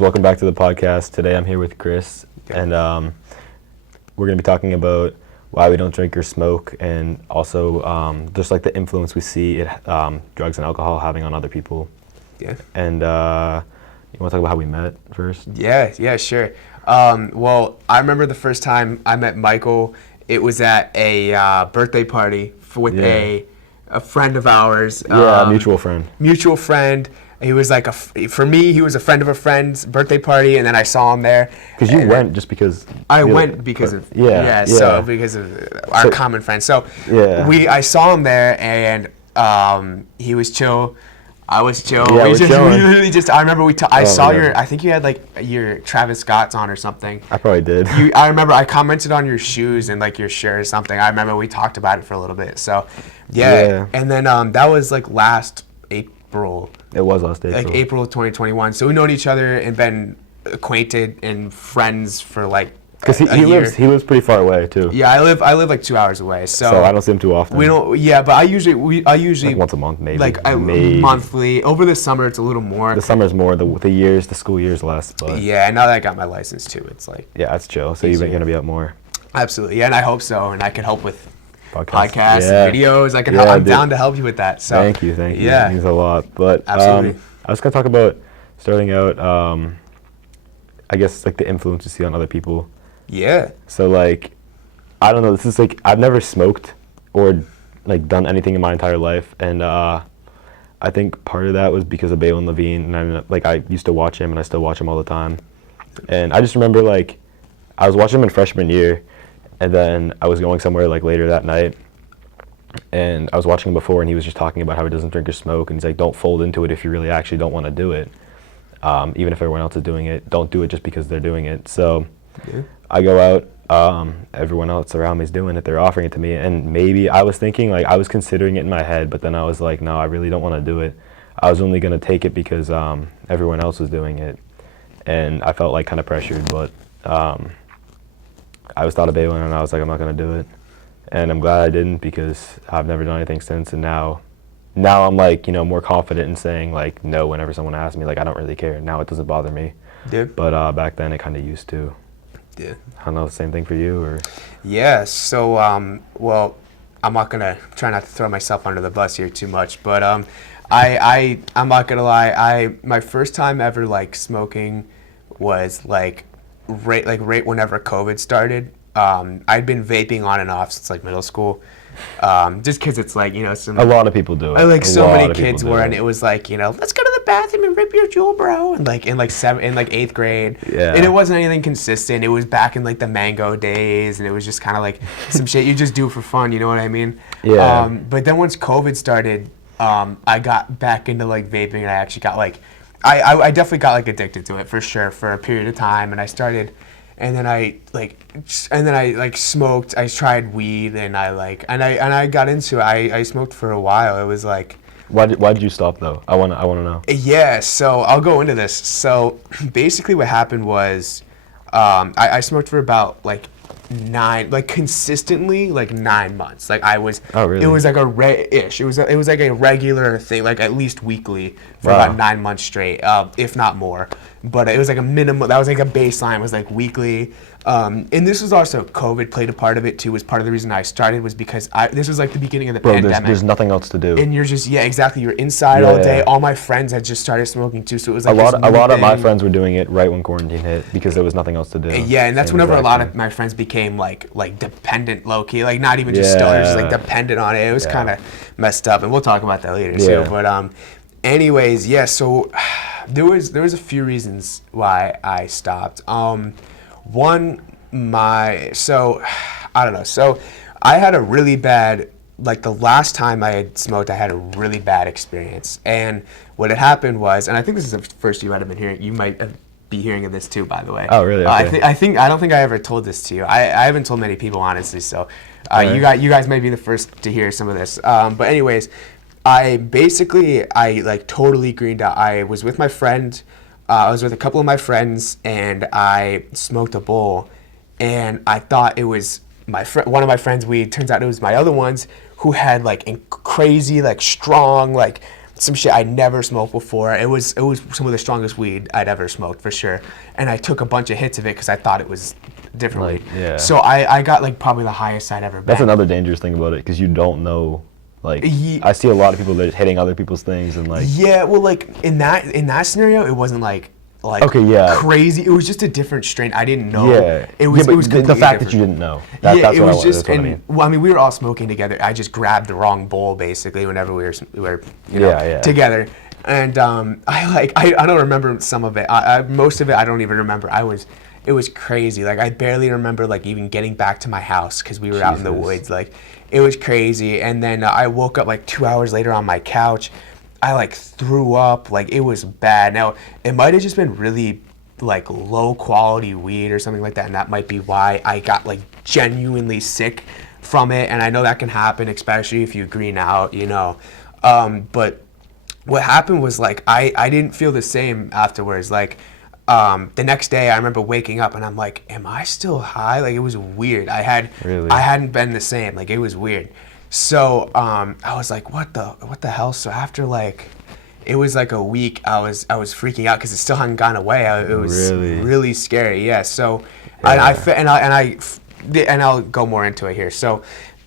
Welcome back to the podcast. Today I'm here with Chris, and we're going to be talking about why we don't drink or smoke, and also just like the influence we see drugs and alcohol having on other people. Yeah. And you want to talk about how we met first? Yeah, sure. Well, I remember the first time I met Michael. It was at a birthday party with a friend of ours. Yeah, a mutual friend. Mutual friend. He was like for me, he was a friend of a friend's birthday party, and then I saw him there. Because you went just because. I went because of so because of our common friend. So I saw him there, and he was chill. I was chill. Yeah, we literally just. I remember I saw your. I think you had like your Travis Scott's on or something. I probably did. I remember I commented on your shoes and like your shirt or something. I remember we talked about it for a little bit. So, yeah. And then that was like last April. It was last April. Like April of 2021. So we've known each other and been acquainted and friends for like. Because he lives pretty far away too. Yeah, I live like 2 hours away. So I don't see him too often. We don't. Yeah, but I usually like once a month maybe. Maybe monthly. Over the summer, it's a little more. The summer's more. The school years less. But yeah, now that I got my license too, it's like. Yeah, that's chill. So you're gonna be out more. Absolutely, yeah, and I hope so, and I can help with podcasts, and videos. I can. I'm down to help you with that. So thank you. Yeah, it means a lot. But absolutely. I was gonna talk about starting out. I guess like the influence you see on other people. Yeah. So like, I don't know. This is like I've never smoked or like done anything in my entire life, and I think part of that was because of Balin Levine, and I used to watch him, and I still watch him all the time. And I just remember like I was watching him in freshman year, and then I was going somewhere like later that night, and I was watching him before, and he was just talking about how he doesn't drink or smoke, and he's like, don't fold into it if you really actually don't want to do it. Even if everyone else is doing it, don't do it just because they're doing it. So. Yeah. I go out, everyone else around me is doing it, they're offering it to me, and maybe I was thinking, like, I was considering it in my head, but then I was like, no, I really don't want to do it. I was only going to take it because everyone else was doing it, and I felt like kind of pressured, but I was thought of Balin, and I was like, I'm not going to do it, and I'm glad I didn't because I've never done anything since, and now I'm like, more confident in saying like no whenever someone asks me, like I don't really care. Now it doesn't bother me. Yeah. But back then it kind of used to. Yeah. I don't know, the same thing for you, or? Yeah, so, well, I'm not going to try not to throw myself under the bus here too much, but I'm not going to lie, my first time ever, like, smoking was, like right whenever COVID started. I'd been vaping on and off since, like, middle school. Just because it's like, a lot of people do it. Like so many kids were, and it was like, let's go to the bathroom and rip your jewel, bro. And like in eighth grade, and it wasn't anything consistent. It was back in like the mango days, and it was just kind of like some shit you just do for fun. You know what I mean? Yeah. But then once COVID started, I got back into like vaping, and I actually got like, I definitely got like addicted to it for sure for a period of time, and I started. And then I smoked. I tried weed, and I got into it. I smoked for a while. It was like. Why did you stop though? I wanna know. Yeah, so I'll go into this. So basically, what happened was, I smoked for about consistently 9 months. Like I was. Oh really? It was like ish. It was like a regular thing, like at least weekly for about 9 months straight, if not more. But it was like a minimum. That was like a baseline. It was like weekly. And this was also COVID played a part of it too. Was part of the reason I started was because this was like the beginning of the pandemic. There's nothing else to do. And you're just exactly. You're inside all day. All my friends had just started smoking too, so it was like a lot of my friends were doing it right when quarantine hit because there was nothing else to do. Yeah, and that's whenever a lot of my friends became like dependent, low key, like not even just stoners, just like dependent on it. It was kind of messed up, and we'll talk about that later too. But anyways, so there was a few reasons why I stopped. One, I don't know. So I had a really bad, like the last time I had smoked, I had a really bad experience. And what had happened was, and I think this is the first you might have been hearing, you might be hearing of this too, by the way. Oh, really? Okay. I don't think I ever told this to you. I haven't told many people, honestly. So you guys might be the first to hear some of this. But anyways, I totally greened out. I was with my friend. I was with a couple of my friends, and I smoked a bowl, and I thought it was one of my friends' weed. Turns out it was my other ones who had like crazy, like strong, like some shit I'd never smoked before. It was some of the strongest weed I'd ever smoked for sure. And I took a bunch of hits of it because I thought it was different weed. Yeah. So I got like probably the highest I'd ever been. That's another dangerous thing about it, because you don't know. Like, I see a lot of people that are hitting other people's things and like. Yeah, well, like in that scenario, it wasn't like okay, yeah, crazy. It was just a different strain. I didn't know. Yeah, it was. Yeah, but it was the fact different. that you didn't know. Yeah, That's it what was I, just. that's what And I mean. well, I mean, we were all smoking together. I just grabbed the wrong bowl basically whenever we were you know, together. And I don't remember some of it. Most of it I don't even remember. It was crazy. Like I barely remember like even getting back to my house because we were out in the woods. Like it was crazy. And then I woke up like 2 hours later on my couch. I like threw up. Like it was bad. Now it might have just been really like low quality weed or something like that, and that might be why I got like genuinely sick from it. And I know that can happen, especially if you green out, you know. But what happened was like I didn't feel the same afterwards. Like the next day I remember waking up and I'm like, am I still high? Like it was weird. I hadn't been the same. Like it was weird. So I was like, what the hell? So after like it was like a week, I was freaking out because it still hadn't gone away. It was really scary. Yeah. So and I'll go more into it here. So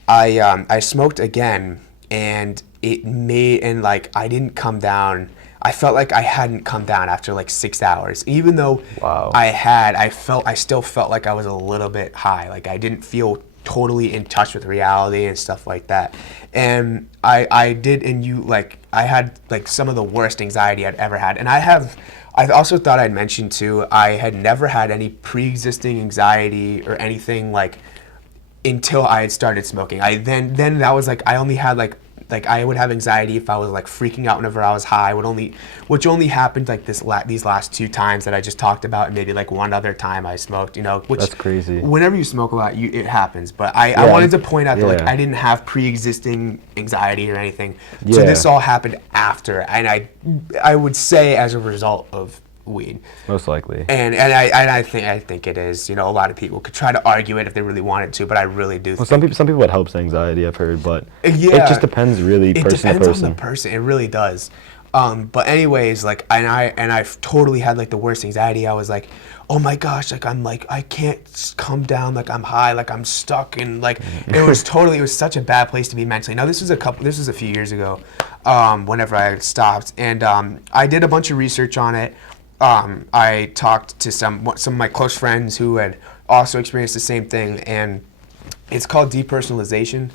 I smoked again, and like I didn't come down. I felt like I hadn't come down after like 6 hours, even though I still felt like I was a little bit high. Like I didn't feel totally in touch with reality and stuff like that. And I did, and I had like some of the worst anxiety I'd ever had. And I also thought I'd mention too, I had never had any pre-existing anxiety or anything like until I had started smoking. Then that was like, I only had like I would have anxiety if I was like freaking out whenever I was high, which only happened like these last 2 times that I just talked about, and maybe like one other time I smoked, you know, which that's crazy. Whenever you smoke a lot, it happens. But I wanted to point out that like I didn't have pre-existing anxiety or anything. So this all happened after, and I would say as a result of weed. Most likely. And I think it is. You know, a lot of people could try to argue it if they really wanted to, but I really do. Well, some people it helps anxiety, I've heard, but it just depends really person to person. It depends on the person. It really does. But anyways, like, and I totally had like the worst anxiety. I was like, oh my gosh, like I can't come down, like I'm high, like I'm stuck, and like it was such a bad place to be mentally. Now this was a few years ago, whenever I stopped, and I did a bunch of research on it. I talked to some of my close friends who had also experienced the same thing, and it's called depersonalization.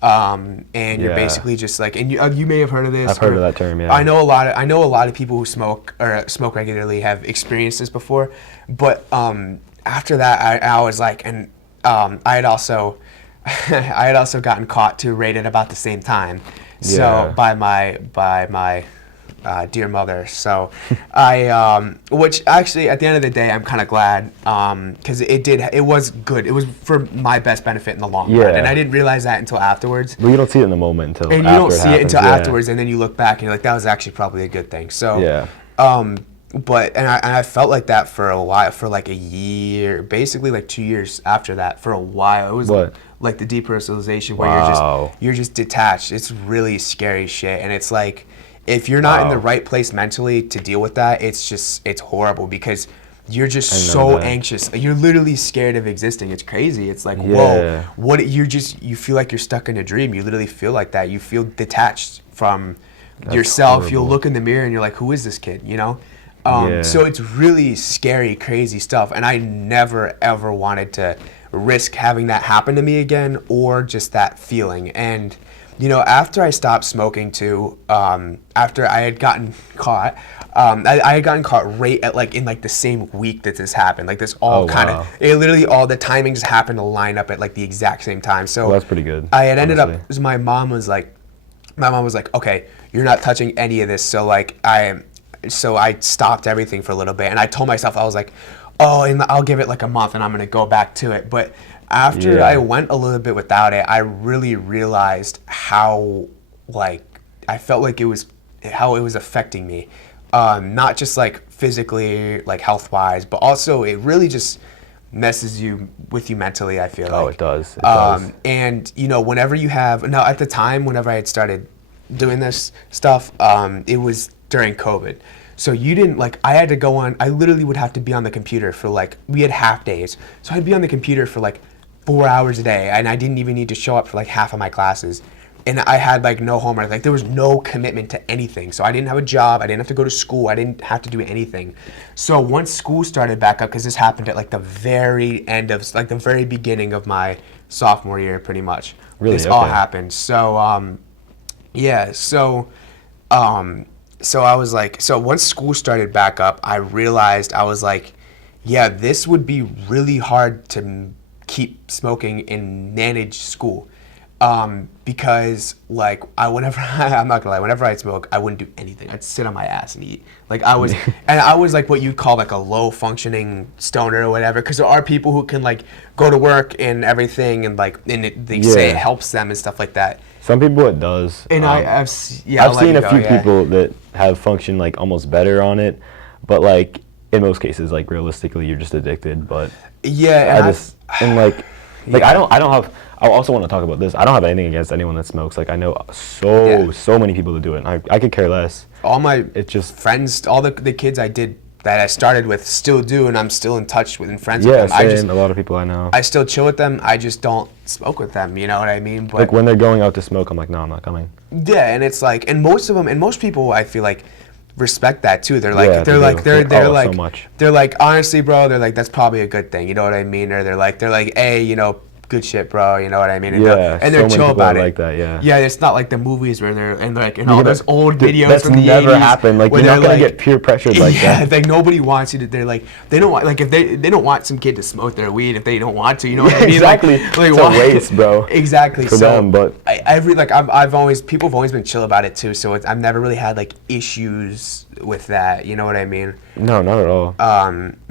And you're basically just like, and you may have heard of this. I've heard of that term. Yeah. I know a lot of people who smoke regularly have experienced this before, but after that, I was like, and I had also gotten caught to rate at about the same time. So by my dear mother. So which actually at the end of the day, I'm kind of glad, because it was good. It was for my best benefit in the long run, and I didn't realize that until afterwards. But you don't see it in the moment until and after you don't see it until happens. afterwards, and then you look back and you're like, that was actually probably a good thing. So but I felt like that for a while, for like a year, basically like 2 years after that. For a while, it was like the depersonalization where you're just detached. It's really scary shit, and it's like, if you're not in the right place mentally to deal with that, it's horrible, because you're just so anxious. You're literally scared of existing. It's crazy. It's like, whoa, you feel like you're stuck in a dream. You literally feel like that. You feel detached from yourself. Horrible. You'll look in the mirror and you're like, who is this kid? You know? So it's really scary, crazy stuff. And I never, ever wanted to risk having that happen to me again, or just that feeling. And you know, after I stopped smoking too, after I had gotten caught, I had gotten caught right at like in like the same week that this happened. Like this all it literally all the timings happened to line up at like the exact same time. So that's pretty good. I had ended up, my mom was like, okay, you're not touching any of this. So I stopped everything for a little bit, and I told myself, I was like, oh, and I'll give it like a month and I'm gonna go back to it. But after I went a little bit without it, I really realized how like I felt like how it was affecting me, not just like physically, like health wise, but also it really just messes with you mentally, I feel like. Oh, it does. It does. And you know, whenever you have, now at the time, whenever I had started doing this stuff, it was during COVID. So you didn't like, I had to go on, I literally would have to be on the computer for like, we had half days. So I'd be on the computer for like 4 hours a day, and I didn't even need to show up for like half of my classes. And I had like no homework, like there was no commitment to anything. So I didn't have a job, I didn't have to go to school, I didn't have to do anything. So once school started back up, because this happened at like the very end of, like the very beginning of my sophomore year, pretty much. Really? This Okay. all happened. So, yeah, so I was like, so once school started back up, I realized I was like, yeah, this would be really hard to keep smoking and manage school. Because like whenever I'm not gonna lie, whenever I'd smoke, I wouldn't do anything. I'd sit on my ass and eat. Like I was, and I was like what you'd call like a low functioning stoner or whatever. Because there are people who can like go to work and everything, and like they say it helps them and stuff like that. Some people it does. And I've seen a few people that have functioned like almost better on it, but like in most cases, like realistically, you're just addicted. But yeah, I don't have. I also want to talk about this. I don't have anything against anyone that smokes. Like I know so many people that do it. And I could care less. All my just friends, all the kids I did that I started with still do, and I'm still in touch with and friends yeah, with them. same. A lot of people I know. I still chill with them. I just don't smoke with them. You know what I mean? But like when they're going out to smoke, I'm like, no, I'm not coming. yeah, and it's like, and most of them, and most people, I feel like respect that too. They're like, Yeah, they're like, they're like, so much. they're like, honestly, bro, they're like, that's probably a good thing. You know what I mean? Or they're like, hey, you know, good shit, bro. You know what I mean? And yeah, and they're so chill about it. Like that, yeah. Yeah, it's not like the movies where they're and like and all those old videos that's from the 80s. That's never happened. Like you're not gonna like, get peer pressured like yeah, that. like nobody wants you to. They're like they don't want like if they don't want some kid to smoke their weed if they don't want to. You know what I mean? Exactly. Like it's a waste, bro. Exactly. For them, but people have always been chill about it too. So I've never really had like issues with that. You know what I mean? No, not at all.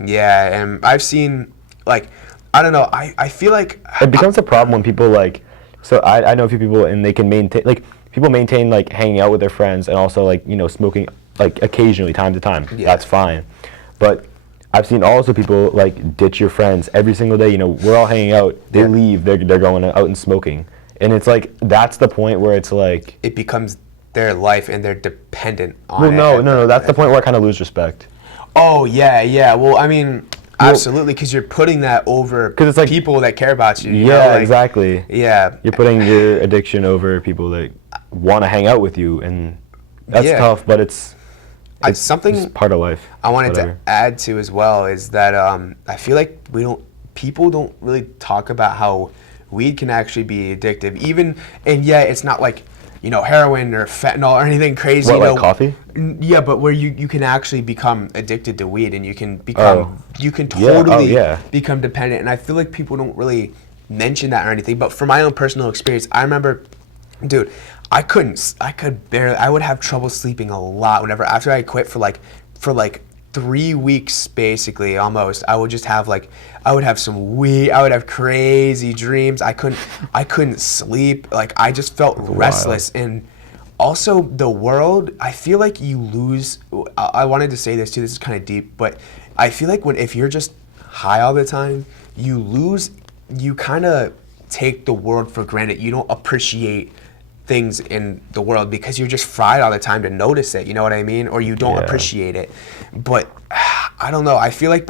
Yeah, and I've seen like. I don't know. I feel like it becomes a problem when people like. So I know a few people and they can maintain like people maintain like hanging out with their friends and also like smoking like occasionally time to time. Yeah. That's fine, but I've seen also people like ditch your friends every single day. We're all hanging out. They leave. They're going out and smoking, and it's like that's the point where it's like it becomes their life and they're dependent on it. Well, no. That's the point where I kind of lose respect. Oh yeah. Well, I mean. Absolutely, because you're putting that over it's like, people that care about you. Yeah, like, exactly. Yeah. You're putting your addiction over people that want to hang out with you, and that's tough, but it's something just part of life. I wanted to add to as well is that I feel like people don't really talk about how weed can actually be addictive. It's not like, heroin or fentanyl or anything crazy. What, like coffee? Yeah, but where you can actually become addicted to weed and you can become, become dependent. And I feel like people don't really mention that or anything. But from my own personal experience, I remember, dude, I would have trouble sleeping a lot after I quit for like 3 weeks basically almost. I would have some weed. I would have crazy dreams. I couldn't sleep. Like I just felt restless. And also the world, I feel like you lose. I wanted to say this too. This is kind of deep, but I feel like if you're just high all the time, you kind of take the world for granted. You don't appreciate things in the world because you're just fried all the time to notice it, you know what I mean? Or you don't appreciate it. But I don't know, I feel like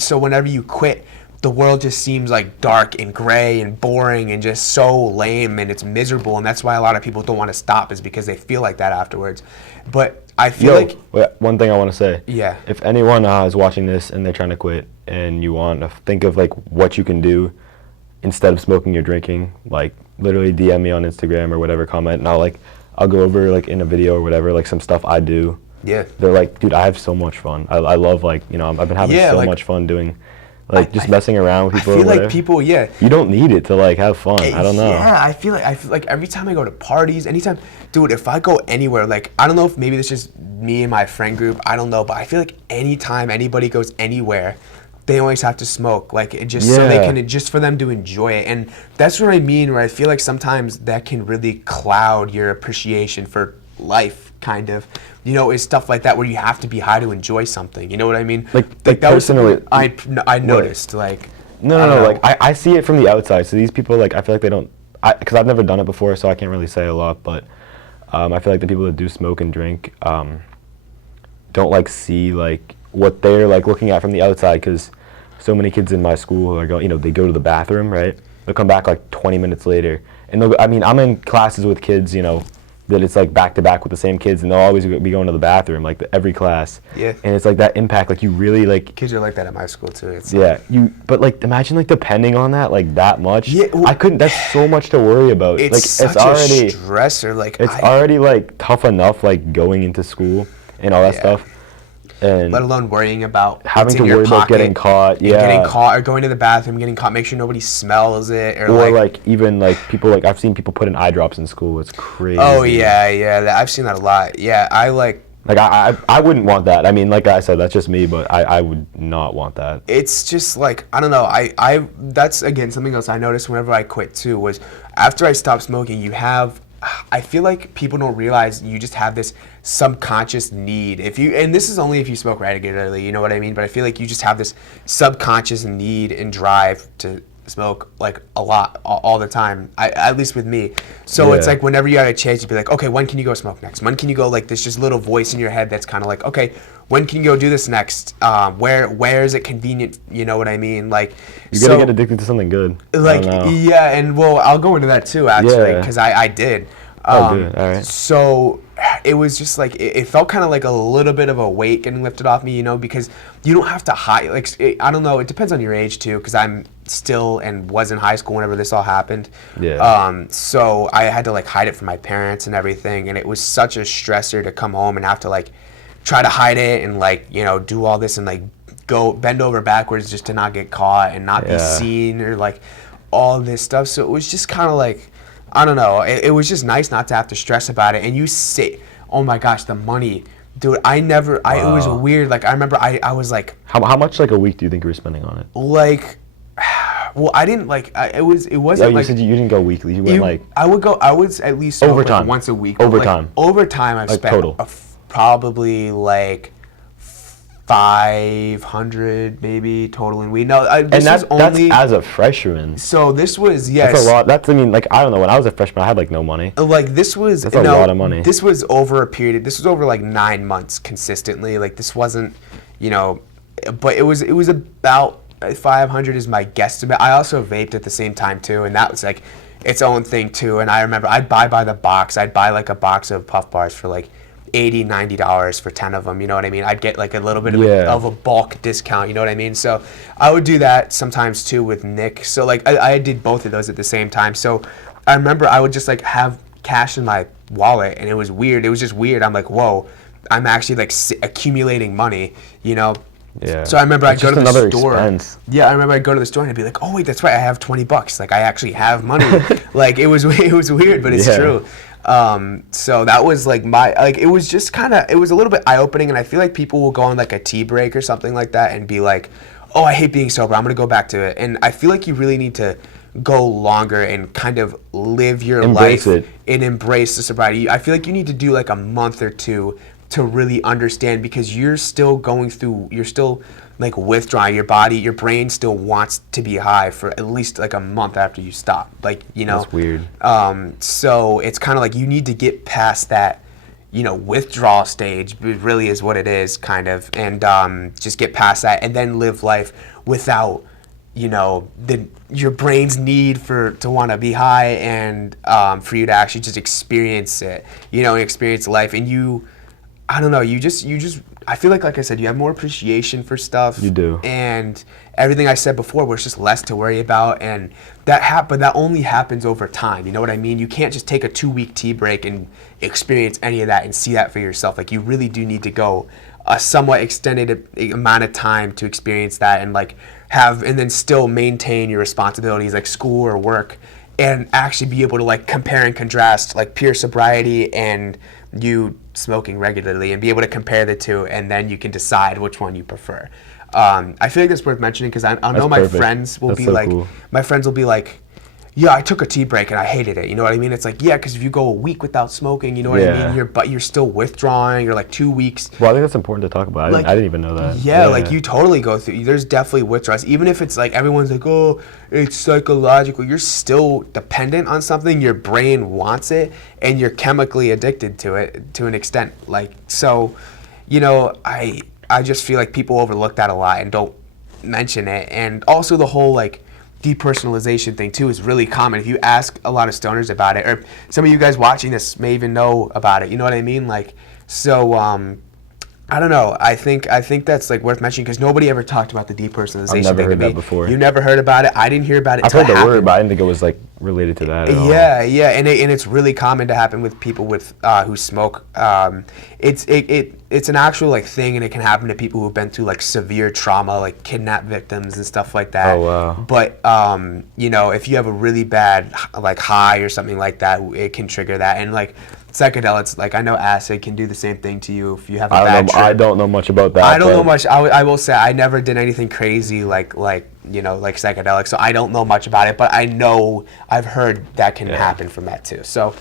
so whenever you quit, the world just seems like dark and gray and boring and just so lame and it's miserable, and that's why a lot of people don't want to stop is because they feel like that afterwards. But I feel one thing I want to say. Yeah. If anyone is watching this and they're trying to quit and you want to think of like what you can do instead of smoking or drinking, like literally DM me on Instagram or whatever, comment, and I'll go over like in a video or whatever, like some stuff I do. Yeah. They're like, dude, I have so much fun. I love I've been having so much fun doing just messing around with people. I feel like people, you don't need it to like have fun. I don't know. Yeah, I feel like every time I go to parties, anytime, dude, if I go anywhere, like I don't know if maybe it's just me and my friend group, I don't know, but I feel like anytime anybody goes anywhere, they always have to smoke, like it just so they can, just for them to enjoy it. And that's what I mean, where I feel like sometimes that can really cloud your appreciation for life, kind of, is stuff like that where you have to be high to enjoy something, you know what I mean? Like that personally, I noticed, like no, like I see it from the outside. So these people, like, I feel like they don't, because I've never done it before, so I can't really say a lot, but I feel like the people that do smoke and drink don't like see like what they're like looking at from the outside, because so many kids in my school are going, you know, they go to the bathroom, right? They'll come back like 20 minutes later, and they'll, I mean, I'm in classes with kids, you know, that it's like back to back with the same kids, and they'll always be going to the bathroom like every class. Yeah. And it's like that impact, like you really like. Kids are like that at my school too. It's yeah, but like imagine like depending on that like that much. Yeah, well, I couldn't. That's so much to worry about. It's like such it's already a stressor. Like it's already like tough enough like going into school and all that stuff. And let alone worrying about having what's to in your worry about pocket getting caught, and getting caught, or going to the bathroom, getting caught, make sure nobody smells it, or like even like people, like I've seen people put in eye drops in school. It's crazy. Oh yeah, I've seen that a lot. Yeah, I wouldn't want that. I mean, like I said, that's just me, but I would not want that. It's just like, I don't know. I that's again something else I noticed whenever I quit too, was after I stopped smoking, I feel like people don't realize you just have this subconscious need. And this is only if you smoke regularly, you know what I mean? But I feel like you just have this subconscious need and drive to smoke like a lot, all the time. At least with me. So it's like whenever you had a chance, you'd be like, okay, when can you go smoke next? When can you go, like this just little voice in your head that's kind of like, okay, when can you go do this next? Where is it convenient? You know what I mean? Like you gotta get addicted to something good. Like yeah, and well, I'll go into that too actually, because I did. Good. All right. So it was just like it felt kind of like a little bit of a weight getting lifted off me, you know, because you don't have to hide. Like I don't know, it depends on your age too, because I'm still and was in high school whenever this all happened. Yeah. So I had to like hide it from my parents and everything, and it was such a stressor to come home and have to like try to hide it and like, you know, do all this and like go bend over backwards just to not get caught and not be seen, or like all this stuff. So it was just kind of like, I don't know. It was just nice not to have to stress about it. And you say, oh my gosh, the money, dude. It was weird. Like I remember, I was like, how much like a week do you think you were spending on it? Like, well, I didn't like. It wasn't. Yeah, you like, said you didn't go weekly. You went like. I would at least smoke overtime like once a week. Overtime. Like, overtime, I've like spent total. Probably like 500 maybe total in weed. No, that's as a freshman. So this was That's a lot. I mean, like I don't know. When I was a freshman, I had like no money. Like that's a lot of money. This was over a period. This was over like 9 months consistently. Like this wasn't, you know, but it was about 500 is my guesstimate. I also vaped at the same time too, and that was like its own thing too. And I remember I'd buy by the box. I'd buy like a box of puff bars for like $80-$90 for 10 of them, you know what I mean? I'd get like a little bit of a bulk discount, you know what I mean? So I would do that sometimes too with Nick. So like I did both of those at the same time. So I remember I would just like have cash in my wallet, and it was weird. It was just weird. I'm like, whoa, I'm actually like accumulating money, you know? Yeah. So I remember I'd go to the store. Expense. Yeah, I remember I'd go to the store and I'd be like, oh wait, that's right, I have $20. Like I actually have money. Like it was weird, but it's true. So that was like it was just it was a little bit eye-opening, and I feel like people will go on like a tea break or something like that and be like, oh, I hate being sober, I'm gonna go back to it. And I feel like you really need to go longer and kind of live your life and embrace the sobriety. I feel like you need to do like a month or two to really understand, because you're still like withdrawing. Your brain still wants to be high for at least like a month after you stop. Like, you know. That's weird. So it's kind of like you need to get past that, you know, withdrawal stage. It really is what it is, kind of, and just get past that, and then live life without, you know, your brain's need to want to be high, and for you to actually just experience it, you know, and experience life. And I don't know, you just I feel like I said, you have more appreciation for stuff. You do. And everything I said before was just less to worry about, and but that only happens over time. You know what I mean? You can't just take a 2-week tea break and experience any of that and see that for yourself. Like you really do need to go a somewhat extended amount of time to experience that, and like and then still maintain your responsibilities like school or work, and actually be able to like compare and contrast like pure sobriety and you smoking regularly, and be able to compare the two, and then you can decide which one you prefer. I feel like that's worth mentioning, because I know my friends will be like, cool. My friends will be like, yeah, I took a tea break and I hated it. You know what I mean? It's like, yeah, because if you go a week without smoking, you know what I mean? You're still withdrawing. You're like 2 weeks. Well, I think that's important to talk about. I didn't even know that. Yeah, like you totally go through. There's definitely withdrawals. Even if it's like everyone's like, oh, it's psychological. You're still dependent on something. Your brain wants it, and you're chemically addicted to it to an extent. Like so, you know, I just feel like people overlook that a lot and don't mention it. And also the whole like depersonalization thing too is really common. If you ask a lot of stoners about it, or some of you guys watching this may even know about it, you know what I mean? Like, so I don't know. I think that's like worth mentioning because nobody ever talked about the depersonalization I've never thing heard to me. that before. You never heard about it. I didn't hear about it. I've heard the word, but I didn't think it was like related to that at all. Yeah, and it's really common to happen with people with who smoke. It's an actual like thing, and it can happen to people who've been through like severe trauma, like kidnap victims and stuff like that. Oh wow. But you know, if you have a really bad like high or something like that, it can trigger that. And like psychedelics, like I know acid can do the same thing to you if you have a bad trip. I don't know much about that. I don't know much. I will say I never did anything crazy like you know, like psychedelics, so I don't know much about it, but I know I've heard that can happen from that too. So,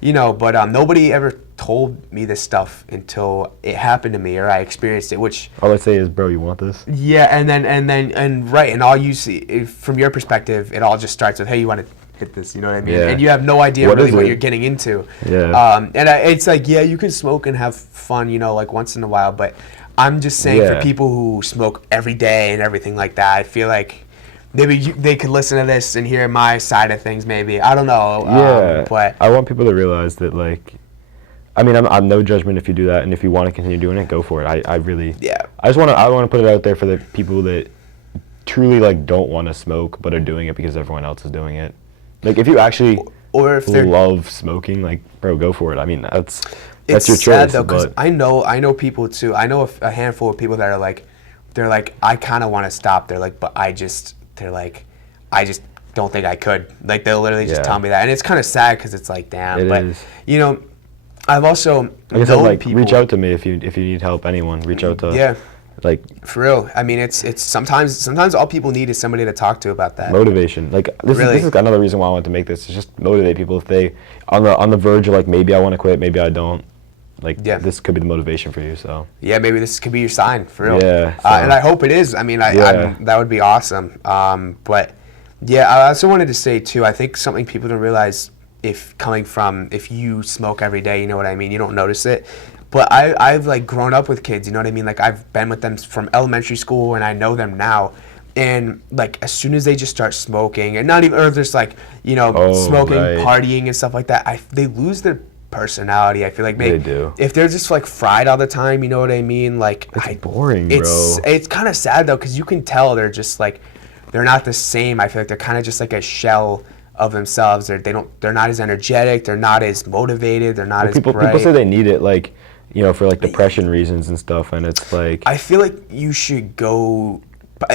you know, but nobody ever told me this stuff until it happened to me or I experienced it, which all I say is, bro, you want this? Yeah, and right, and all you see from your perspective, it all just starts with, hey, you want to hit this, you know what I mean? Yeah. And you have no idea what you're getting into. Yeah. It's like, yeah, you can smoke and have fun, you know, like once in a while, but I'm just saying for people who smoke every day and everything like that, I feel like maybe they could listen to this and hear my side of things. Maybe I don't know. Yeah, but I want people to realize that, like, I mean, I'm no judgment if you do that, and if you want to continue doing it, go for it. I really. Yeah. I want to put it out there for the people that truly like don't want to smoke but are doing it because everyone else is doing it. Like, if you actually or if they love smoking, like, bro, go for it. I mean, that's your choice. It's sad though, because I know people too. I know a handful of people that are like, they're like, I kind of want to stop. They're like, but I just don't think I could. Like, they'll literally just tell me that, and it's kind of sad because it's like, damn. It but is. You know, I've also like known like, people. reach out to me if you need help. Anyone, reach out to. Like, for real. I mean, it's sometimes all people need is somebody to talk to about that. Motivation. Like, this is another reason why I wanted to make this. Is just motivate people if they on the verge of like, maybe I want to quit, maybe I don't. Like, this could be the motivation for you. So yeah, maybe this could be your sign for real. Yeah. So. And I hope it is. I mean, that would be awesome. But yeah, I also wanted to say too, I think something people don't realize, if you smoke every day, you know what I mean, you don't notice it. But I've like grown up with kids, you know what I mean? Like, I've been with them from elementary school and I know them now. And like, as soon as they just start smoking, and not even, or just like, you know, smoking, partying and stuff like that, they lose their personality. I feel like they do. If they're just like fried all the time, you know what I mean? Like, it's boring, bro. It's kind of sad though, because you can tell they're just like, they're not the same. I feel like they're kind of just like a shell of themselves. They're not as energetic. They're not as motivated. They're not as bright. People say they need it, like, you know, for like depression reasons and stuff, and it's like, I feel like you should go.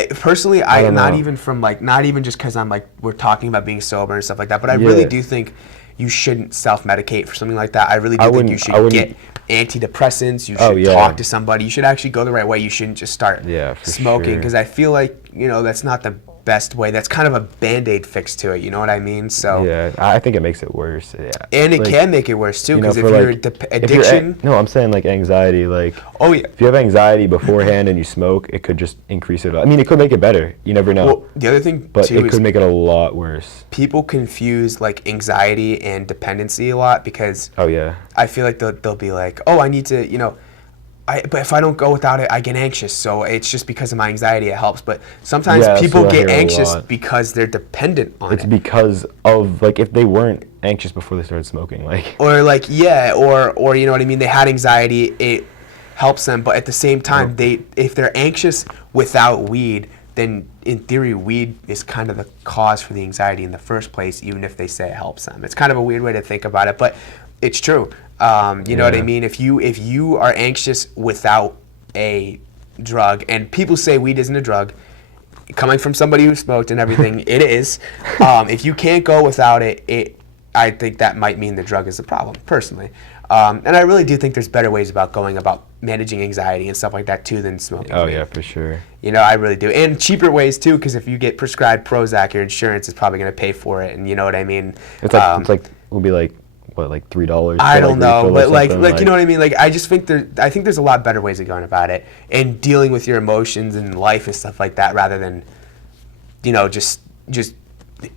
Personally, I'm not even just because I'm like, we're talking about being sober and stuff like that, but I really do think you shouldn't self-medicate for something like that. I really do think you should get antidepressants. You should talk to somebody. You should actually go the right way. You shouldn't just start smoking, because I feel like, you know, that's not the best way. That's kind of a Band-Aid fix to it, you know what I mean? So yeah, I think it makes it worse. Yeah, and it can make it worse too, because if you're addiction. No, I'm saying like anxiety. Like, if you have anxiety beforehand and you smoke, it could just increase it. I mean, it could make it better. You never know. Well, the other thing but too it could make it a lot worse. People confuse like anxiety and dependency a lot, because I feel like they'll be like, oh, I need to, you know, but if I don't go without it, I get anxious. So it's just because of my anxiety, it helps. But sometimes people get anxious because they're dependent on it. It's because of, like, if they weren't anxious before they started smoking, like. Or like, or you know what I mean? They had anxiety, it helps them. But at the same time, if they're anxious without weed, then in theory, weed is kind of the cause for the anxiety in the first place, even if they say it helps them. It's kind of a weird way to think about it, but it's true. You know what I mean? If you are anxious without a drug, and people say weed isn't a drug, coming from somebody who smoked and everything, it is. If you can't go without it, I think that might mean the drug is the problem, personally. And I really do think there's better ways about going about managing anxiety and stuff like that too than smoking. Oh yeah, for sure. You know, I really do. And cheaper ways too, because if you get prescribed Prozac, your insurance is probably going to pay for it, and you know what I mean. It's will be like what, like $3? I don't know, but like you know what I mean. Like I just think I think there's a lot better ways of going about it and dealing with your emotions and life and stuff like that, rather than, you know, just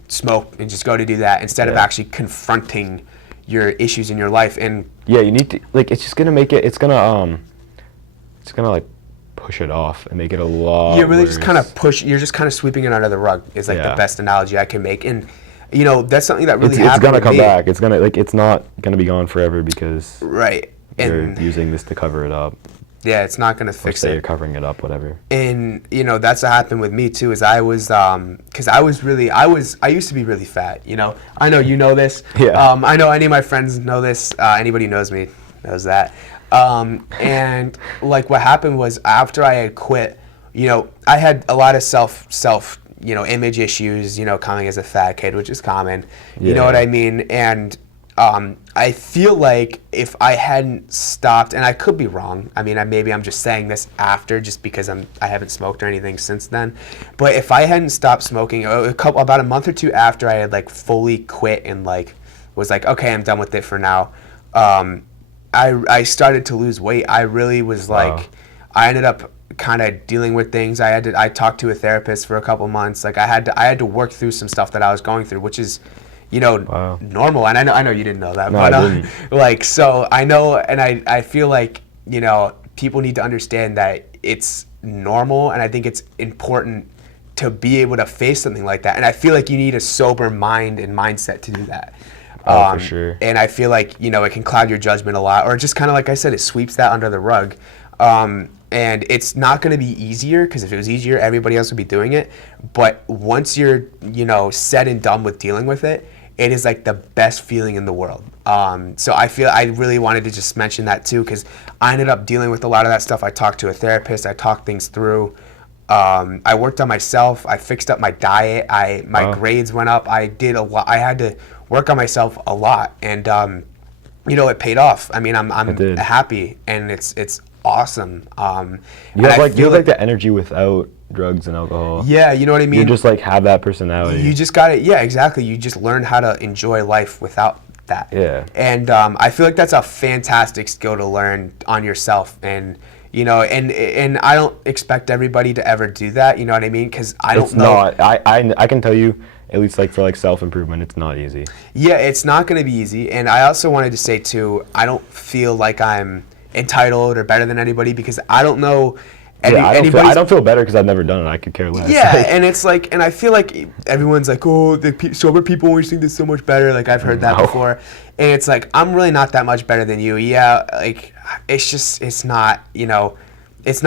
smoke and just go to do that instead of actually confronting your issues in your life. And yeah, you need to, like, it's just gonna make it. It's gonna like push it off and make it a lot. You really worse. just kind of push. You're just kind of sweeping it under the rug. Is like the best analogy I can make. And you know, that's something that really happened. It's gonna come me. back. It's gonna, like, it's not gonna be gone forever because right. You're And using this to cover it up. Yeah, it's not gonna fix it. You're covering it up, whatever. And you know, that's what happened with me too. Is I was because I used to be really fat. You know, I know you know this. Yeah. I know any of my friends know this. Anybody who knows me knows that. And like what happened was after I had quit, you know, I had a lot of self you know, image issues, you know, coming as a fat kid, which is common. You know what I mean? And I feel like if I hadn't stopped, and I could be wrong. I mean, maybe I'm just saying this after, just because I haven't smoked or anything since then. But if I hadn't stopped smoking, about a month or two after I had like fully quit and like was like, okay, I'm done with it for now. I started to lose weight. I really was like, I ended up kind of dealing with things. I talked to a therapist for a couple months. Like I had to work through some stuff that I was going through, which is, you know, normal. And I know you didn't know that, but I didn't. like, so I know, and I feel like, you know, people need to understand that it's normal, and I think it's important to be able to face something like that. And I feel like you need a sober mind and mindset to do that. For sure. And I feel like, you know, it can cloud your judgment a lot, or just kind of like I said, it sweeps that under the rug. And it's not going to be easier, because if it was easier, everybody else would be doing it. But once you're, you know, said and done with dealing with it, it is like the best feeling in the world. So I really wanted to just mention that too, because I ended up dealing with a lot of that stuff. I talked to a therapist. I talked things through. I worked on myself. I fixed up my diet. My grades went up. I did a lot. I had to work on myself a lot, and you know, it paid off. I mean, I'm happy, and it's awesome. You have like the energy without drugs and alcohol. Yeah, you know what I mean? You just like have that personality. You just got it. Yeah, exactly. You just learn how to enjoy life without that. Yeah. And I feel like that's a fantastic skill to learn on yourself. And you know, and I don't expect everybody to ever do that. You know what I mean? Because I don't know. It's not. I can tell you, at least like for like self-improvement, it's not easy. Yeah, it's not going to be easy. And I also wanted to say too, I don't feel like I'm entitled or better than anybody, because I don't know. I don't feel better because I've never done it. I could care less. Yeah, and it's like, and I feel like everyone's like, oh, the sober people always think they're so much better. Like I've heard that before, and it's like, I'm really not that much better than you. Yeah, like it's not, you know, it's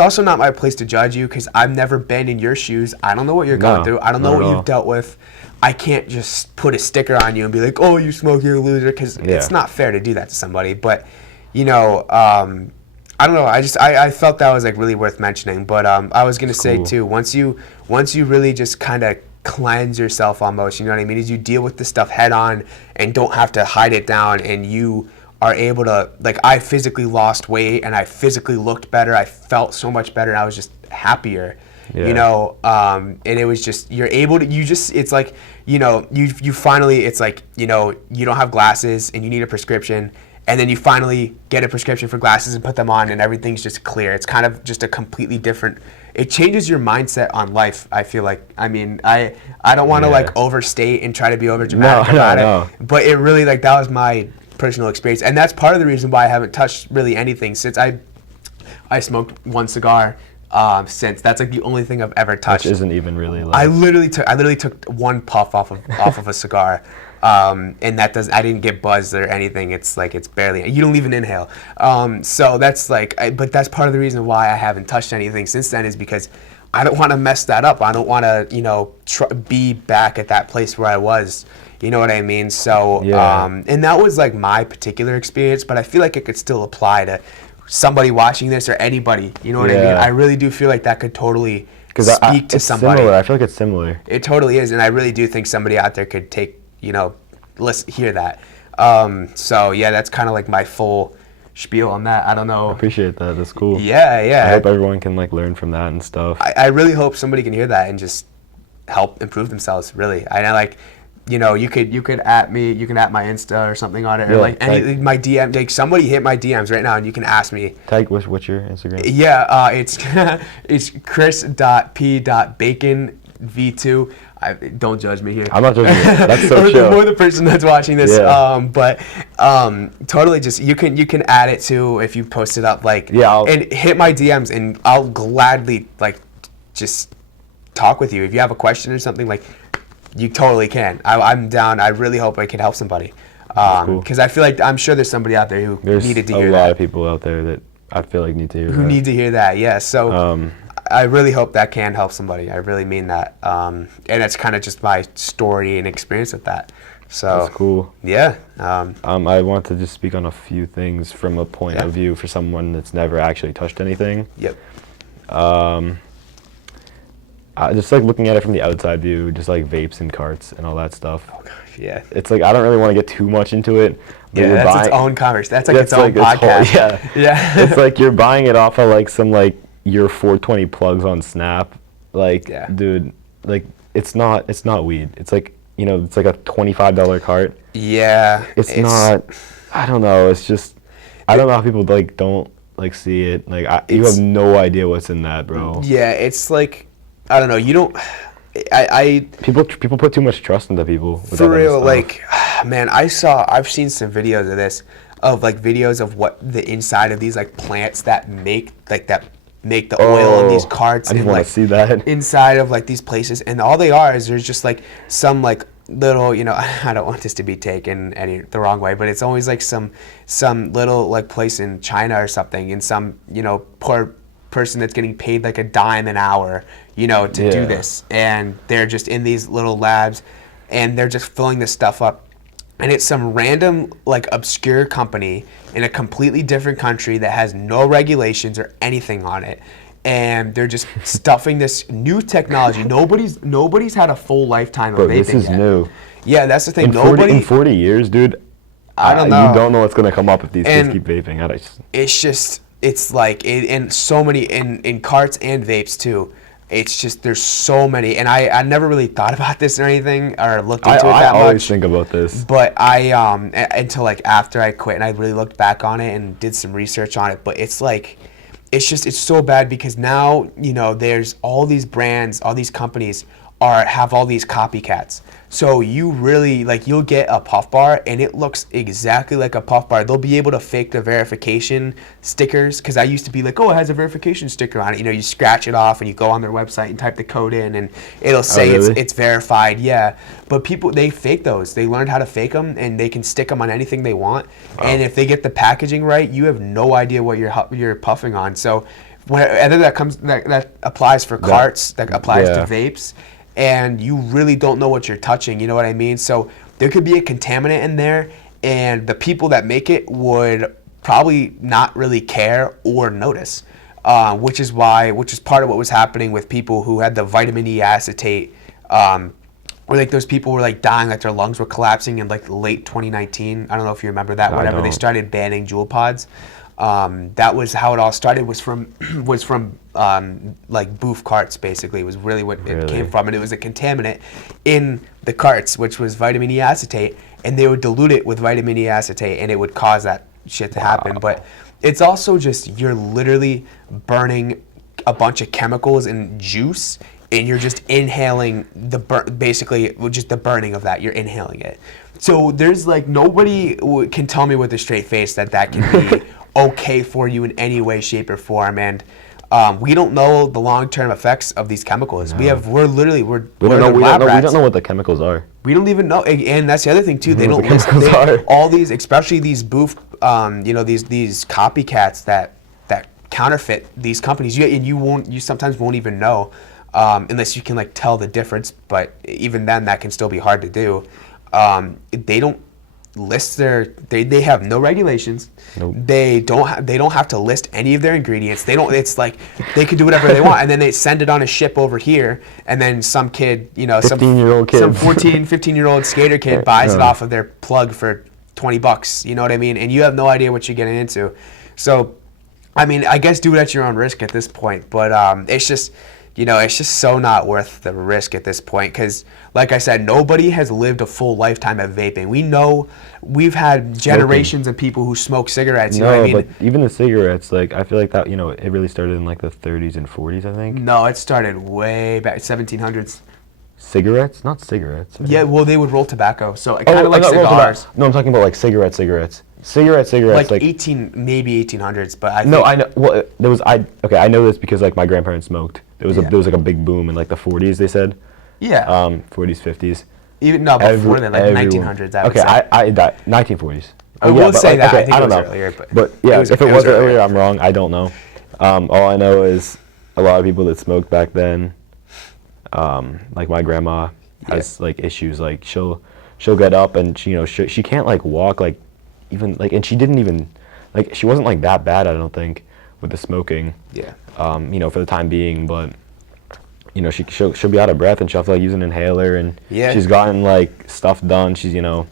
also not my place to judge you, because I've never been in your shoes. I don't know what you're going through. I don't know what you've dealt with. I can't just put a sticker on you and be like, oh, you smoke, you're a loser, because it's not fair to do that to somebody. But you know, I don't know. I felt that was like really worth mentioning. But I was gonna say too, once you really just kind of cleanse yourself almost, you know what I mean, is you deal with the stuff head on and don't have to hide it down, and you are able to, like, I physically lost weight and I physically looked better. I felt so much better. And I was just happier. Yeah. You know, and it was just, you're able to, it's like, you know, you finally, it's like, you know, you don't have glasses and you need a prescription, and then you finally get a prescription for glasses and put them on, and everything's just clear. It's kind of just a completely different, it changes your mindset on life, I feel like. I mean, I don't want to like overstate and try to be over dramatic about it, but it really, like, that was my personal experience, and that's part of the reason why I haven't touched really anything since I smoked one cigar. Since that's like the only thing I've ever touched. Which isn't even really like. I literally took one puff off of a cigar, and I didn't get buzzed or anything. It's like, it's barely, you don't even inhale. So that's like, but that's part of the reason why I haven't touched anything since then, is because I don't want to mess that up. I don't want to, you know, be back at that place where I was. You know what I mean? So, and that was like my particular experience, but I feel like it could still apply to somebody watching this or anybody. You know what I mean? I really do feel like that could totally speak to somebody. Similar. I feel like it's similar. It totally is, and I really do think somebody out there could take, you know, hear that. So yeah, that's kind of like my full spiel on that. I don't know. I appreciate that. That's cool. Yeah, yeah. I hope everyone can like learn from that and stuff. I really hope somebody can hear that and just help improve themselves. Really, I know, like, you know, you could at me, you can at my Insta or something on it, or like my DM. Like somebody hit my DMs right now, and you can ask me. Tag what's your Instagram? Yeah, it's chris.p.bacon.v2. Don't judge me here. I'm not judging you. That's so chill. More the person that's watching this. Yeah. But totally, just you can add it to if you post it up, like, and hit my DMs, and I'll gladly like just talk with you if you have a question or something. Like, you totally can. I'm down. I really hope I can help somebody, because I feel like I'm sure there's somebody out there who needed to hear that. There's a lot of people out there that I feel like need to hear that. Who need to hear that? Yeah. So. I really hope that can help somebody. I really mean that. And that's kind of just my story and experience with that. So that's cool. Yeah. I want to just speak on a few things from a point of view for someone that's never actually touched anything. Yep. Just like looking at it from the outside view, just like vapes and carts and all that stuff. Oh gosh, yeah. It's like I don't really want to get too much into it. Yeah, that's its own conversation. That's like its own podcast. Yeah. It's like you're buying it off of like some like your 420 plugs on Snap, like, dude, like it's not weed. It's like, you know, it's like a $25 cart. Yeah. It's not. I don't know. It's just I don't know how people like don't like see it. Like you have no idea what's in that, bro. Yeah, it's like I don't know. You don't. People put too much trust into people. For real, like, man, I've seen some videos of this, of like videos of what the inside of these like plants that make the oil in these carts. I didn't and want like to see that inside of like these places, and all they are is there's just like some like little, you know, I don't want this to be taken the wrong way, but it's always like some little like place in China or something, and some, you know, poor person that's getting paid like $0.10 an hour, you know, to do this, and they're just in these little labs, and they're just filling this stuff up. And it's some random, like, obscure company in a completely different country that has no regulations or anything on it. And they're just stuffing this new technology. Nobody's had a full lifetime of vaping this is yet. New. Yeah, that's the thing. In 40 years, dude, I don't know. You don't know what's going to come up if these kids keep vaping. It's like, in so many, in carts and vapes, too. It's just, there's so many, and I never really thought about this or anything, or looked into it that much. I always think about this. But until like after I quit, and I really looked back on it and did some research on it, but it's like, it's so bad because now, you know, there's all these brands, all these companies have all these copycats. So you really, like, you'll get a puff bar and it looks exactly like a puff bar. They'll be able to fake the verification stickers, because I used to be like, oh, it has a verification sticker on it. You know, you scratch it off and you go on their website and type the code in and it'll say it's verified. Yeah. But people, they fake those. They learned how to fake them, and they can stick them on anything they want. Wow. And if they get the packaging right, you have no idea what you're puffing on. So whether that applies for carts, that applies to vapes, and you really don't know what you're touching, you know what I mean? So there could be a contaminant in there, and the people that make it would probably not really care or notice, which is part of what was happening with people who had the vitamin E acetate, where like those people were like dying, like their lungs were collapsing in like late 2019. I don't know if you remember that. Whenever they started banning Juul pods. That was how it all started. Was from like boof carts, basically. Was really what it came from, and it was a contaminant in the carts, which was vitamin E acetate, and they would dilute it with vitamin E acetate, and it would cause that shit to happen. But it's also just, you're literally burning a bunch of chemicals and juice, and you're just inhaling basically just the burning of that. You're inhaling it. So there's like, nobody can tell me with a straight face that can be okay for you in any way, shape, or form. And we don't know the long-term effects of these chemicals. No. We don't know what the chemicals are. We don't even know, and that's the other thing too. They don't list all these, especially these boof, these copycats that counterfeit these companies. You sometimes won't even know, unless you can like tell the difference. But even then, that can still be hard to do. They don't list they have no regulations. Nope. They don't have to list any of their ingredients. It's like they can do whatever they want, and then they send it on a ship over here, and then some kid, some 15-year-old skater kid buys it off of their plug for $20. You know what I mean? And you have no idea what you're getting into. So, I mean, I guess do it at your own risk at this point. But it's just, it's just so not worth the risk at this point. Because, like I said, nobody has lived a full lifetime of vaping. We know we've had generations of people who smoke cigarettes. You know what I mean? But even the cigarettes, like, I feel like that, it really started in like the 30s and 40s, I think. No, it started way back, 1700s. Cigarettes? Not cigarettes. Right? Yeah, well, they would roll tobacco. So, kind of like cigars. No, I'm talking about like cigarettes. Cigarettes. Like 18, maybe 1800s, but I think. No, I know. Well, I know this because like my grandparents smoked. There was like a big boom in like the 40s. They said. Yeah. 40s, 50s. Even before then, like 1900s. I would say. I 1940s. I will say that. I think I it don't was know. earlier, but yeah, if it was earlier, earlier, I'm wrong. I don't know. All I know is a lot of people that smoked back then. Like my grandma has like issues. Like she'll get up and she can't like walk like even like, and she didn't even like, she wasn't like that bad, I don't think, with the smoking. Yeah. For the time being, but she'll be out of breath and she'll have to like use an inhaler, and she's gotten like stuff done. She's like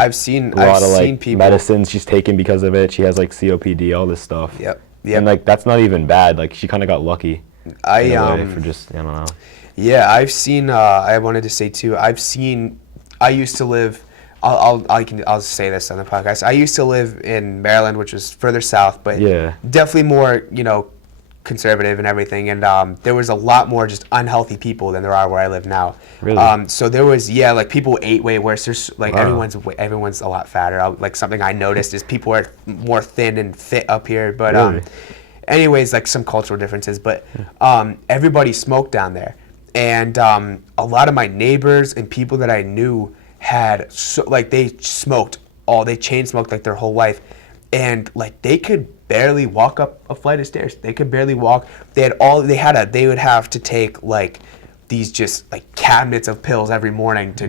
I've seen people medicines she's taken because of it. She has like COPD, all this stuff. Yep. And like that's not even bad. Like she kind of got lucky. I don't know. Yeah, I've seen. I wanted to say too. I used to live. I'll say this on the podcast. I used to live in Maryland, which was further south, but definitely more conservative and everything. And there was a lot more just unhealthy people than there are where I live now. Really? So there was like people ate way worse. There's like everyone's a lot fatter. Like something I noticed is people are more thin and fit up here. But really? Anyways, like some cultural differences. But everybody smoked down there. And a lot of my neighbors and people that I knew had they chain smoked like their whole life, and like they could barely walk up a flight of stairs. They could barely walk. They would have to take like these just like cabinets of pills every morning to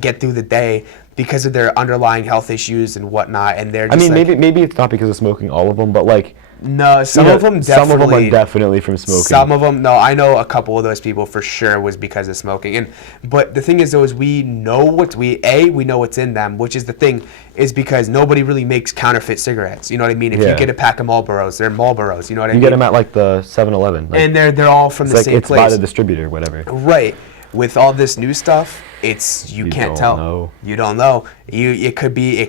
get through the day because of their underlying health issues and whatnot. And they're just maybe it's not because of smoking, all of them, but like. No, some of them are definitely from smoking. Some of them, no, I know a couple of those people for sure was because of smoking. But the thing is, though, is we know what's in them, which is the thing, is because nobody really makes counterfeit cigarettes. You know what I mean? If you get a pack of Marlboros, they're Marlboros. You know what I mean? You get them at like the 7-Eleven. And they're all from the same place. It's by the distributor, whatever. Right. With all this new stuff, you can't tell. Know. You don't know. It could be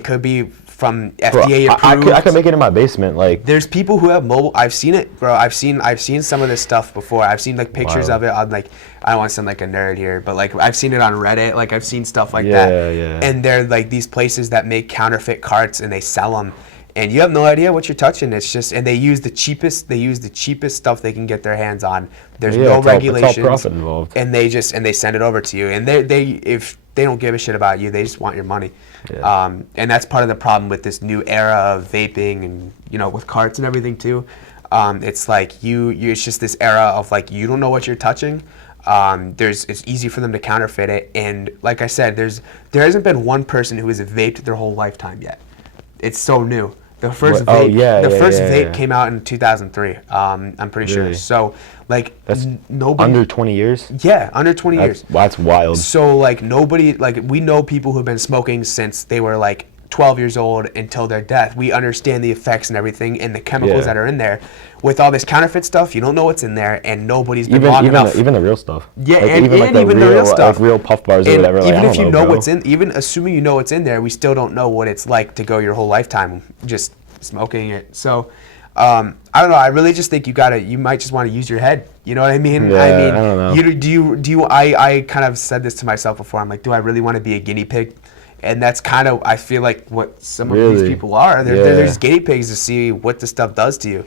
from FDA approved. I could make it in my basement. Like there's people who have mobile. I've seen it, bro. I've seen some of this stuff before. I've seen like pictures of it on like, I don't want to sound like a nerd here, but like I've seen it on Reddit. Like I've seen stuff like that. Yeah. And they're like these places that make counterfeit carts and they sell them, and you have no idea what you're touching. It's just, and they use the cheapest stuff they can get their hands on. There's no regulations. It's all profit involved. And they send it over to you. And if they don't give a shit about you, they just want your money. Yeah. And that's part of the problem with this new era of vaping and with carts and everything too. It's like it's just this era of like you don't know what you're touching. It's easy for them to counterfeit it, and like I said, there hasn't been one person who has vaped their whole lifetime yet. It's so new. The first vape came out in 2003. I'm pretty sure. So like that's nobody under 20 years. Yeah, under 20 years. That's wild. So like nobody, like we know people who've been smoking since they were like 12 years old until their death. We understand the effects and everything and the chemicals that are in there. With all this counterfeit stuff, you don't know what's in there, and nobody's been long enough. Even the real stuff. Yeah, like even the real stuff. Like real puff bars or whatever. Even if you know what's in, even assuming you know what's in there, we still don't know what it's like to go your whole lifetime just smoking it. So, I don't know. I really just think you might just want to use your head. You know what I mean? Yeah, I don't know. I kind of said this to myself before. I'm like, do I really want to be a guinea pig? And that's kind of, I feel like, what some of these people are. They're just guinea pigs to see what the stuff does to you.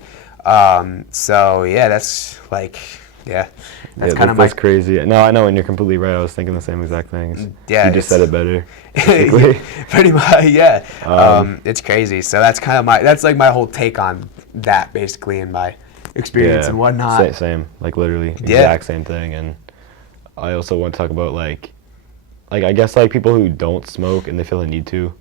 So yeah, that's like, that's kind of that's crazy. No, I know, and you're completely right. I was thinking the same exact things. Yeah, you just said it better. Pretty much, yeah. It's crazy. So that's kind of that's like my whole take on that, basically, in my experience and whatnot. Same, like literally exact same thing. And I also want to talk about like I guess like people who don't smoke and they feel the need to.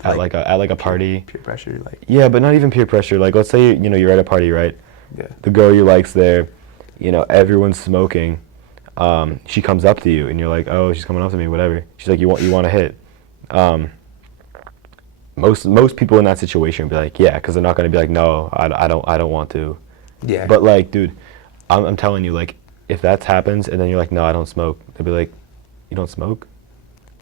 At a party. Peer pressure, like. Yeah, but not even peer pressure. Like, let's say you're at a party, right? Yeah. The girl you like's there. Everyone's smoking. She comes up to you, and you're like, oh, she's coming up to me, whatever. She's like, you want a hit? most people in that situation would be like, yeah, because they're not going to be like, no, I don't want to. Yeah. But like, dude, I'm telling you, like, if that happens and then you're like, no, I don't smoke, they'll be like, you don't smoke?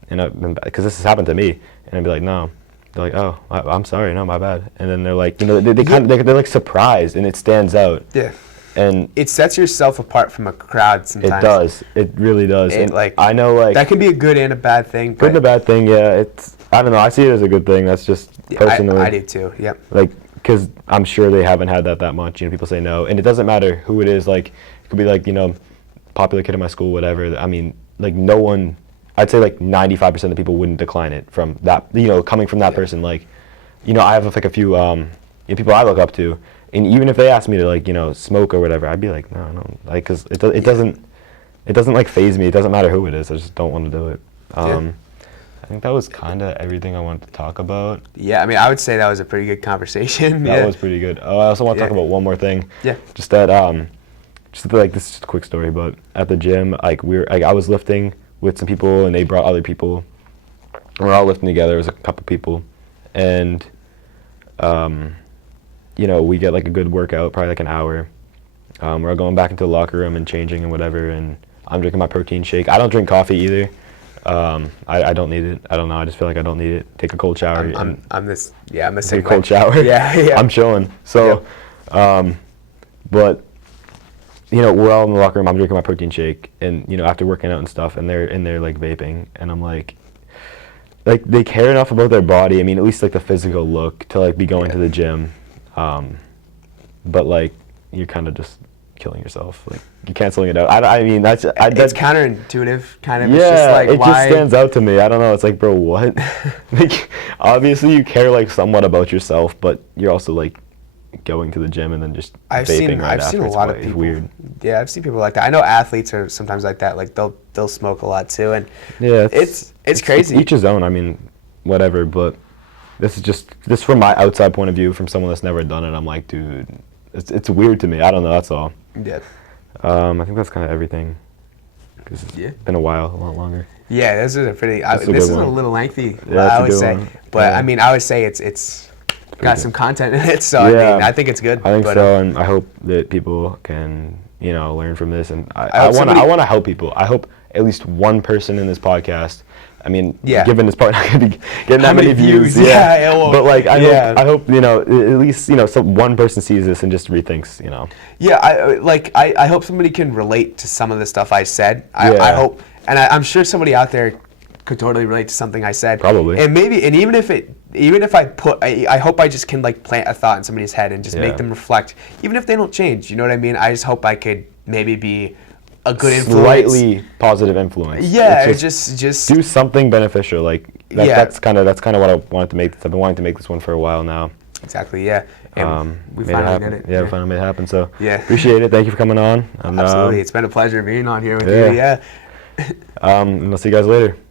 And because this has happened to me, and I'd be like, no. They're like, oh, I'm sorry, no, my bad. And then they're like, you know, they're like surprised, and it stands out. Yeah. And it sets yourself apart from a crowd sometimes. It does. It really does. And like, I know, like, that can be a good and a bad thing. Good and a bad thing, yeah. It's, I don't know. I see it as a good thing. That's just personally. I do too. Yep. Like, because I'm sure they haven't had that much. You know, people say no, and it doesn't matter who it is. Like, it could be like, you know, popular kid in my school, whatever. I mean, like, no one. I'd say like 95% of the people wouldn't decline it from that. You know, coming from that person. Like, you know, I have like a few people I look up to. And even if they ask me to, like, you know, smoke or whatever, I'd be like, no, like, because it doesn't like phase me. It doesn't matter who it is. I just don't want to do it. I think that was kind of everything I wanted to talk about. Yeah, I mean, I would say that was a pretty good conversation. That was pretty good. Oh, I also want to talk about one more thing. Yeah. Just that, like, this is just a quick story, but at the gym, like, I was lifting with some people, and they brought other people. We're all lifting together. It was a couple people, and you know, we get like a good workout, probably like an hour. We're all going back into the locker room and changing and whatever, and I'm drinking my protein shake. I don't drink coffee either. I don't need it. I don't know. I just feel like I don't need it. Take a cold shower. I'm the same. Take a cold shower. Yeah. I'm chilling. So, but you know, we're all in the locker room. I'm drinking my protein shake, and you know, after working out and stuff, and they're in there like vaping, and I'm like they care enough about their body. I mean, at least like the physical look to like be going to the gym. But like, you're kind of just killing yourself. Like, you're canceling it out. I mean, it's counterintuitive, kind of. Yeah, it's just like, it just stands out to me. I don't know. It's like, bro, what? Like, obviously you care like somewhat about yourself, but you're also like going to the gym and then just vaping right after. I've seen a lot of people. Weird. Yeah, I've seen people like that. I know athletes are sometimes like that. Like they'll smoke a lot too, and yeah, it's crazy. Each his own. I mean, whatever, but. This is just from my outside point of view, from someone that's never done it. I'm like, dude, it's weird to me. I don't know. That's all. Yeah. I think that's kind of everything. Cause it's been a while, a lot longer. Yeah, this is a pretty. This is a little lengthy. Yeah, I would say, one. But I mean, I would say it's got some content in it. So I mean, I think it's good. I think so, and I hope that people can, you know, learn from this. And I want to help people. I hope at least one person in this podcast. I mean, given this part, not gonna be getting that many views. Yeah, it won't. But like, I hope you know, at least, you know, one person sees this and just rethinks, you know. Yeah, I hope somebody can relate to some of the stuff I said. I hope, and I'm sure somebody out there could totally relate to something I said. Probably. And maybe, and even if I hope I just can like plant a thought in somebody's head and just make them reflect, even if they don't change. You know what I mean? I just hope I could maybe be a good influence. Slightly positive influence. Yeah, just do something beneficial. Like that's kind of what I wanted to make. I've been wanting to make this one for a while now. Exactly. Yeah. And we finally did it. Yeah, we finally made it happen. So yeah, appreciate it. Thank you for coming on. And, absolutely, it's been a pleasure being on here with you. Yeah. And I'll see you guys later.